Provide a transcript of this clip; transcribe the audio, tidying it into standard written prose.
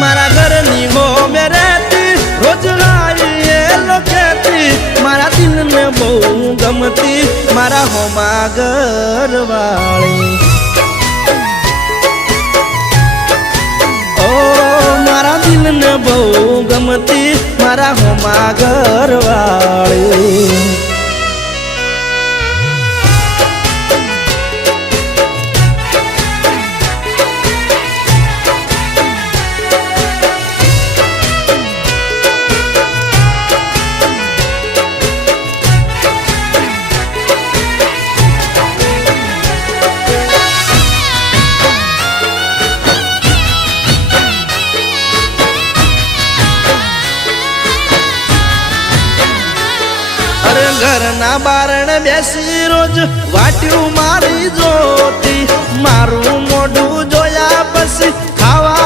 મારા ઘરની હો મે રહેતી રોજ ગાય લોકેતી મારા દિલને બહુ ગમતી મારા હોમા ઘરવાળી ઓ મારા દિલને બહુ ગમતી મારા હોમા ઘરવાળી ઘરના બારણે બેસી રોજ વાટ્યું મારી જોતી મારું